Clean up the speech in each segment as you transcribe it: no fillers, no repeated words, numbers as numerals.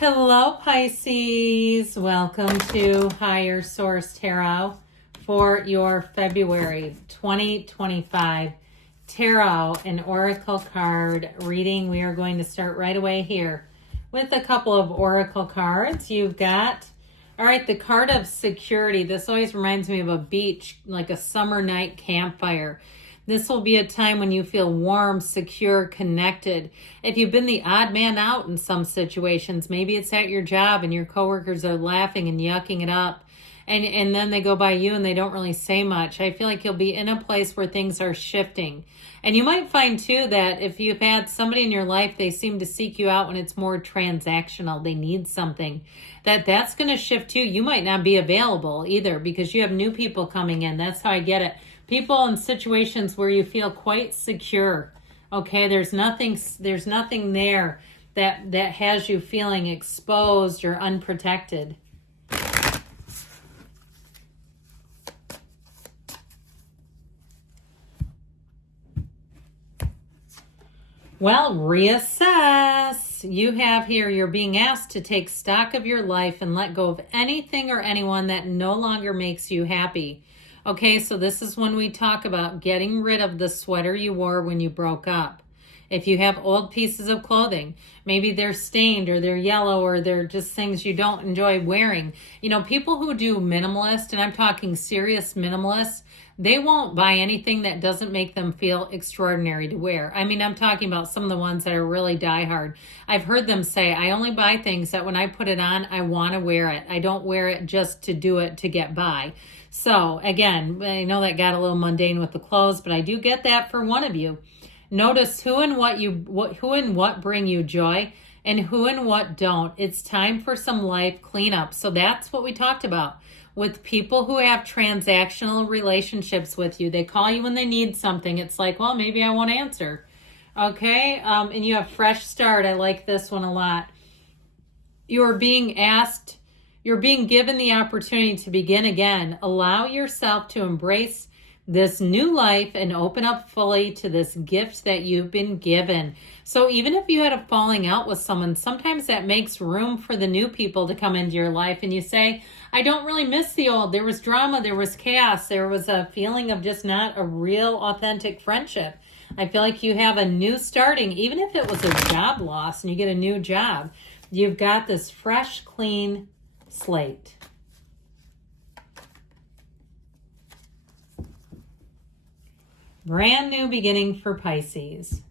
Hello, Pisces. Welcome to Higher Source Tarot for your February 2025 Tarot and Oracle card reading. We are going to start right away here with a couple of Oracle cards. You've got, all right, the card of security. This always reminds me of a beach, like a summer night campfire. This will be a time when you feel warm, secure, connected. If you've been the odd man out in some situations, maybe it's at your job and your coworkers are laughing and yucking it up, and then they go by you and they don't really say much. I feel like you'll be in a place where things are shifting. And you might find too that if you've had somebody in your life, they seem to seek you out when it's more transactional, they need something, that's going to shift too. You might not be available either because you have new people coming in. That's how I get it. People in situations where you feel quite secure. Okay, there's nothing there that has you feeling exposed or unprotected. Well, reassess. You have here, you're being asked to take stock of your life and let go of anything or anyone that no longer makes you happy. Okay, so this is when we talk about getting rid of the sweater you wore when you broke up. If you have old pieces of clothing, maybe they're stained or they're yellow or they're just things you don't enjoy wearing. You know, people who do minimalist, and I'm talking serious minimalist, they won't buy anything that doesn't make them feel extraordinary to wear. I mean, I'm talking about some of the ones that are really diehard. I've heard them say, I only buy things that when I put it on, I want to wear it. I don't wear it just to do it to get by. So again, I know that got a little mundane with the clothes, but I do get that for one of you. Notice who and what bring you joy and who and what don't. It's time for some life cleanup. So that's what we talked about with people who have transactional relationships with you. They call you when they need something. It's like, well, maybe I won't answer. Okay. And you have fresh start. I like this one a lot. You're being given the opportunity to begin again. Allow yourself to embrace this new life and open up fully to this gift that you've been given. So even if you had a falling out with someone, sometimes that makes room for the new people to come into your life. And you say, I don't really miss the old. There was drama, there was chaos, there was a feeling of just not a real authentic friendship. I feel like you have a new starting, even if it was a job loss and you get a new job. You've got this fresh, clean slate. Brand new beginning for Pisces.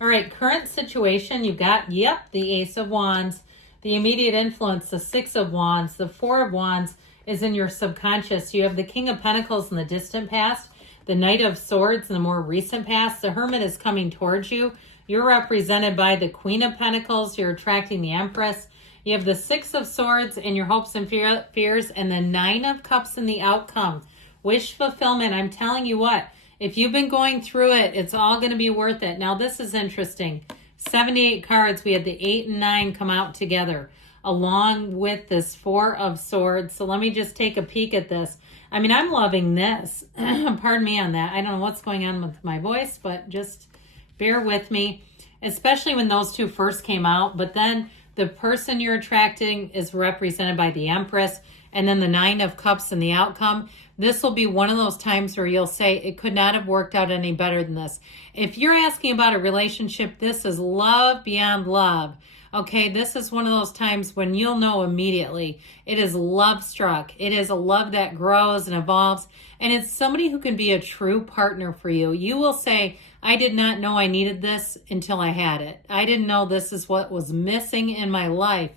All right, current situation, you've got, the Ace of Wands, the immediate influence, the Six of Wands, the Four of Wands is in your subconscious. You have the King of Pentacles in the distant past, the Knight of Swords in the more recent past. The Hermit is coming towards you. You're represented by the Queen of Pentacles. You're attracting the Empress. You have the Six of Swords in your hopes and fears, and the Nine of Cups in the outcome. Wish fulfillment. I'm telling you what, if you've been going through it, it's all going to be worth it. Now, this is interesting. 78 cards. We had the 8 and 9 come out together along with this Four of Swords. So let me just take a peek at this. I mean, I'm loving this. Pardon me on that. I don't know what's going on with my voice, but just bear with me, especially when those two first came out. But then the person you're attracting is represented by the Empress, and then the Nine of Cups and the outcome. This will be one of those times where you'll say, it could not have worked out any better than this. If you're asking about a relationship, this is love beyond love. Okay, this is one of those times when you'll know immediately. It is love struck. It is a love that grows and evolves. And it's somebody who can be a true partner for you. You will say, I did not know I needed this until I had it. I didn't know this is what was missing in my life.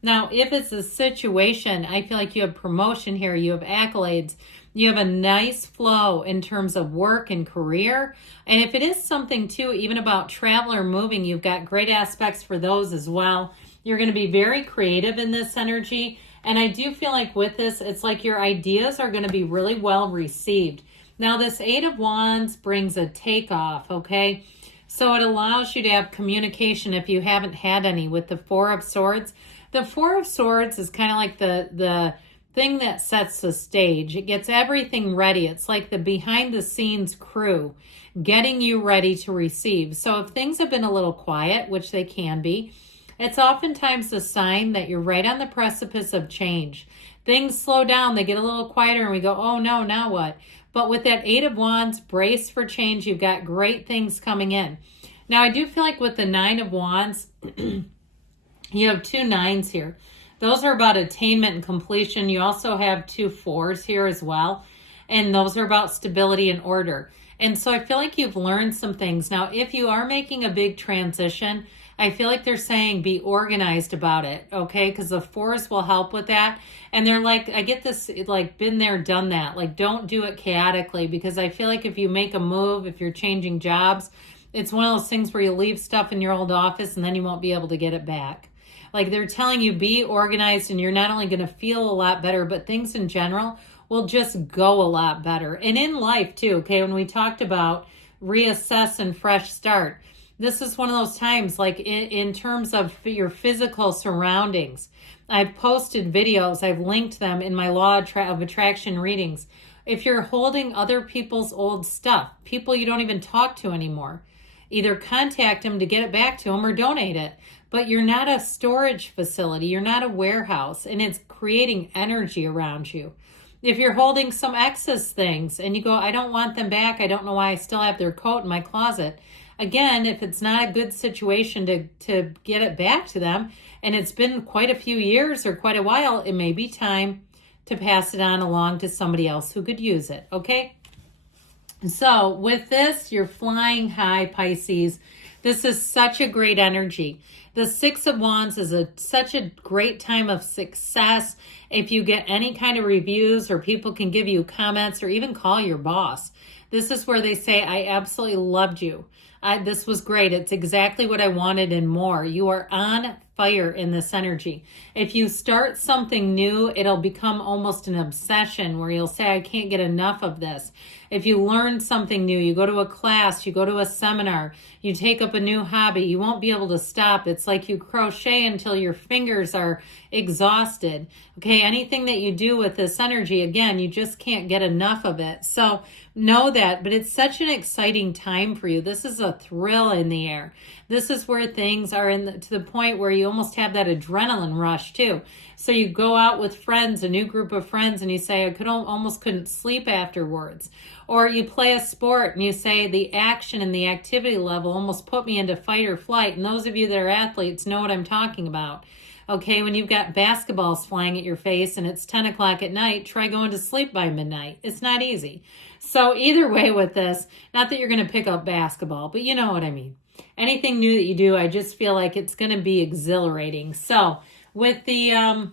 Now, if it's a situation, I feel like you have promotion here, you have accolades, you have a nice flow in terms of work and career. And if it is something too, even about travel or moving, you've got great aspects for those as well. You're going to be very creative in this energy. And I do feel like with this, it's like your ideas are going to be really well received. Now, this Eight of Wands brings a takeoff, okay? So it allows you to have communication if you haven't had any with the Four of Swords. The Four of Swords is kind of like the thing that sets the stage. It gets everything ready. It's like the behind the scenes crew getting you ready to receive. So if things have been a little quiet, which they can be, It's oftentimes a sign that you're right on the precipice of change. Things slow down, they get a little quieter, and we go, oh no, now what? But with that Eight of Wands, brace for change. You've got great things coming in. Now, I do feel like with the Nine of Wands, you have two nines here. Those are about attainment and completion. You also have two fours here as well. And those are about stability and order. And so I feel like you've learned some things. Now, if you are making a big transition, I feel like they're saying be organized about it, okay? Because the fours will help with that. And they're like, I get this, like, been there, done that. Like, don't do it chaotically, because I feel like if you make a move, if you're changing jobs, it's one of those things where you leave stuff in your old office and then you won't be able to get it back. Like, they're telling you be organized, and you're not only going to feel a lot better, but things in general will just go a lot better. And in life too, okay, when we talked about reassess and fresh start, this is one of those times, like in terms of your physical surroundings. I've posted videos, I've linked them in my Law of Attraction readings. If you're holding other people's old stuff, people you don't even talk to anymore, either contact them to get it back to them or donate it. But you're not a storage facility, you're not a warehouse, and it's creating energy around you. If you're holding some excess things and you go, I don't want them back, I don't know why I still have their coat in my closet. Again, if it's not a good situation to get it back to them, and it's been quite a few years or quite a while, it may be time to pass it on along to somebody else who could use it, okay? So with this, you're flying high, Pisces. This is such a great energy. The Six of Wands is such a great time of success. If you get any kind of reviews, or people can give you comments, or even call your boss, this is where they say, I absolutely loved you. This was great. It's exactly what I wanted and more. You are on fire in this energy. If you start something new, it'll become almost an obsession where you'll say, I can't get enough of this. If you learn something new, you go to a class, you go to a seminar, you take up a new hobby, you won't be able to stop. It's like you crochet until your fingers are exhausted. Okay, anything that you do with this energy, again, you just can't get enough of it. So know that, but it's such an exciting time for you. This is a thrill in the air. This is where things are to the point where you almost have that adrenaline rush too. So you go out with friends, a new group of friends, and you say, I almost couldn't sleep afterwards. Or you play a sport and you say the action and the activity level almost put me into fight or flight. And those of you that are athletes know what I'm talking about. Okay, when you've got basketballs flying at your face and it's 10 o'clock at night, try going to sleep by midnight. It's not easy. So either way with this, not that you're going to pick up basketball, but you know what I mean. Anything new that you do, I just feel like it's going to be exhilarating. So with the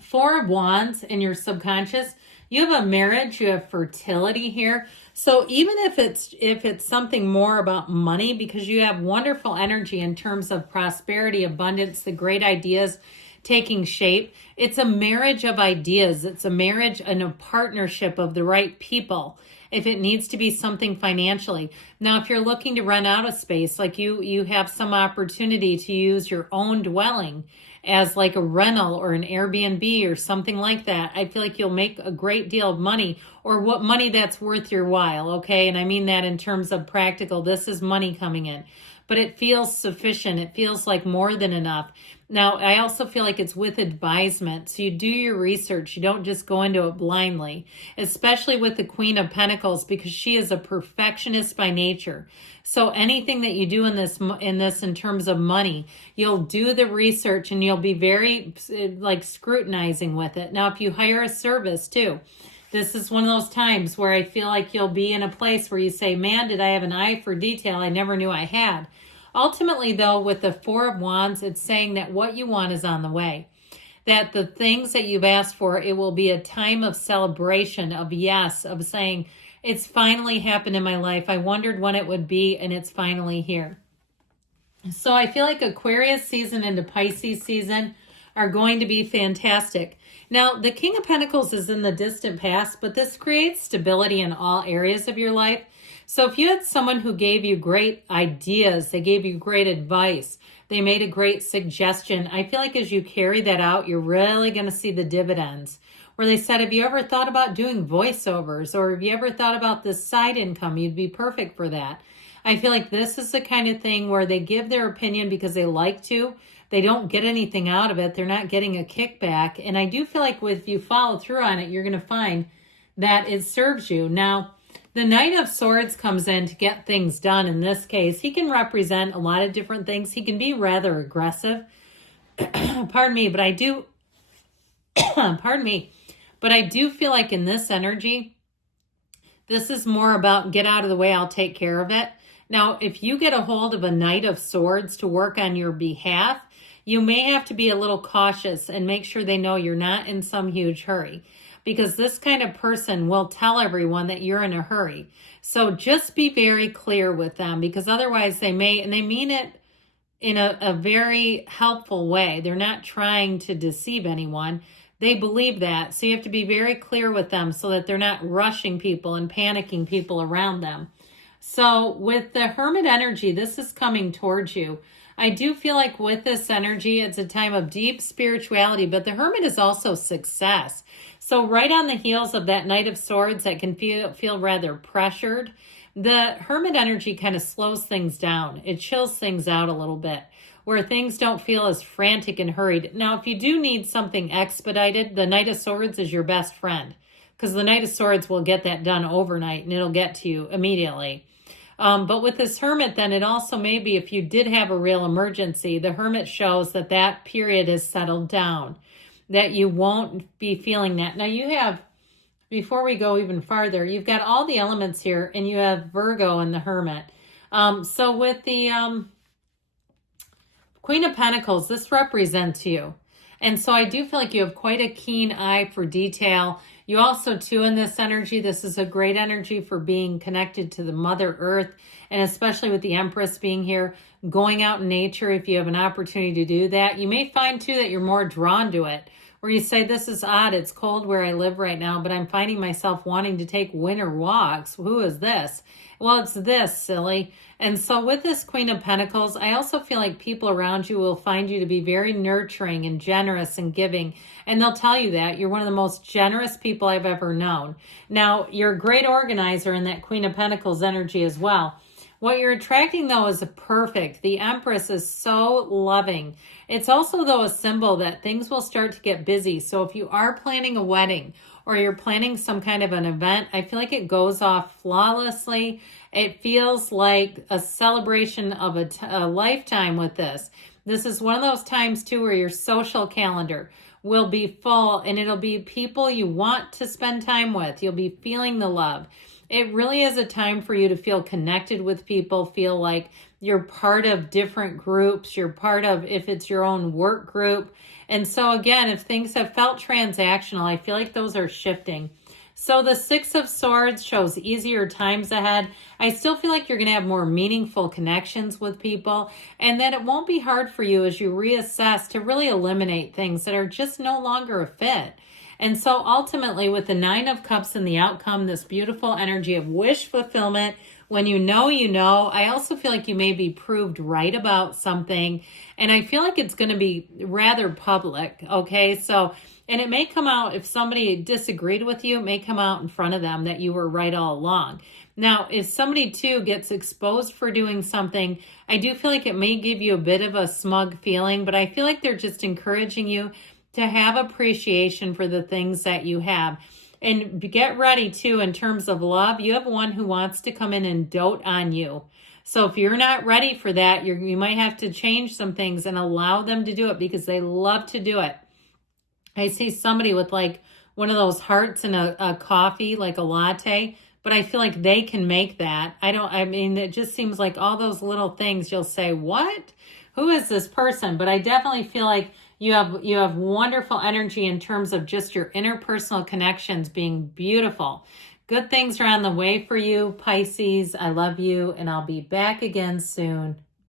Four of Wands in your subconscious, you have a marriage, you have fertility here. So even if it's something more about money, because you have wonderful energy in terms of prosperity, abundance, the great ideas taking shape, it's a marriage of ideas. It's a marriage and a partnership of the right people. If it needs to be something financially. Now, if you're looking to run out of space, like you have some opportunity to use your own dwelling as like a rental or an Airbnb or something like that, I feel like you'll make a great deal of money, or what money that's worth your while, okay? And I mean that in terms of practical. This is money coming in, but it feels sufficient. It feels like more than enough. Now, I also feel like it's with advisement. So you do your research. You don't just go into it blindly, especially with the Queen of Pentacles, because she is a perfectionist by nature. So anything that you do in this in terms of money, you'll do the research and you'll be very like scrutinizing with it. Now, if you hire a service too, this is one of those times where I feel like you'll be in a place where you say, man, did I have an eye for detail I never knew I had. Ultimately, though, with the Four of Wands, it's saying that what you want is on the way. That the things that you've asked for, it will be a time of celebration, of yes, of saying, it's finally happened in my life. I wondered when it would be, and it's finally here. So I feel like Aquarius season into Pisces season are going to be fantastic. Now, the King of Pentacles is in the distant past, but this creates stability in all areas of your life. So if you had someone who gave you great ideas, they gave you great advice, they made a great suggestion, I feel like as you carry that out, you're really going to see the dividends. Where they said, have you ever thought about doing voiceovers? Or have you ever thought about this side income? You'd be perfect for that. I feel like this is the kind of thing where they give their opinion because they like to. They don't get anything out of it. They're not getting a kickback. And I do feel like if you follow through on it, you're going to find that it serves you. Now, the Knight of Swords comes in to get things done. In this case, he can represent a lot of different things. He can be rather aggressive. Pardon me, but I do, pardon me, but I do feel like in this energy, this is more about get out of the way, I'll take care of it. Now, if you get a hold of a Knight of Swords to work on your behalf, you may have to be a little cautious and make sure they know you're not in some huge hurry, because this kind of person will tell everyone that you're in a hurry. So just be very clear with them, because otherwise they may, and they mean it in a very helpful way. They're not trying to deceive anyone. They believe that. So you have to be very clear with them so that they're not rushing people and panicking people around them. So with the Hermit energy, this is coming towards you. I do feel like with this energy, it's a time of deep spirituality, but the Hermit is also success. So right on the heels of that Knight of Swords that can feel rather pressured, the Hermit energy kind of slows things down. It chills things out a little bit, where things don't feel as frantic and hurried. Now, if you do need something expedited, the Knight of Swords is your best friend, because the Knight of Swords will get that done overnight and it'll get to you immediately. But with this Hermit, then it also may be if you did have a real emergency, the Hermit shows that that period has settled down, that you won't be feeling that. Now you have, before we go even farther, you've got all the elements here, and you have Virgo and the Hermit. So with the Queen of Pentacles, this represents you. And so I do feel like you have quite a keen eye for detail. You also, too, in this energy, this is a great energy for being connected to the Mother Earth, and especially with the Empress being here, going out in nature if you have an opportunity to do that. You may find, too, that you're more drawn to it, where you say, this is odd, it's cold where I live right now, but I'm finding myself wanting to take winter walks. Who is this? Well, it's this, silly. And so with this Queen of Pentacles, I also feel like people around you will find you to be very nurturing and generous and giving. And they'll tell you that. You're one of the most generous people I've ever known. Now, you're a great organizer in that Queen of Pentacles energy as well. What you're attracting, though, is perfect. The Empress is so loving. It's also, though, a symbol that things will start to get busy. So if you are planning a wedding or you're planning some kind of an event, I feel like it goes off flawlessly. It feels like a celebration of a lifetime with this. This is one of those times, too, where your social calendar will be full, and it'll be people you want to spend time with. You'll be feeling the love. It really is a time for you to feel connected with people, feel like you're part of different groups. You're part of, if it's your own work group. And so again, if things have felt transactional, I feel like those are shifting. So the Six of Swords shows easier times ahead. I still feel like you're going to have more meaningful connections with people, and that it won't be hard for you as you reassess to really eliminate things that are just no longer a fit. And so ultimately, with the Nine of Cups and the outcome, this beautiful energy of wish fulfillment, when you know, I also feel like you may be proved right about something. And I feel like it's going to be rather public. Okay. So, and it may come out, if somebody disagreed with you, it may come out in front of them that you were right all along. Now, if somebody too gets exposed for doing something, I do feel like it may give you a bit of a smug feeling, but I feel like they're just encouraging you to have appreciation for the things that you have. And get ready too, in terms of love, you have one who wants to come in and dote on you. So if you're not ready for that, you might have to change some things and allow them to do it, because they love to do it. I see somebody with like one of those hearts in a coffee, like a latte, but I feel like they can make that. I mean, it just seems like all those little things you'll say, what? Who is this person? But I definitely feel like you have wonderful energy in terms of just your interpersonal connections being beautiful. Good things are on the way for you, Pisces. I love you, and I'll be back again soon.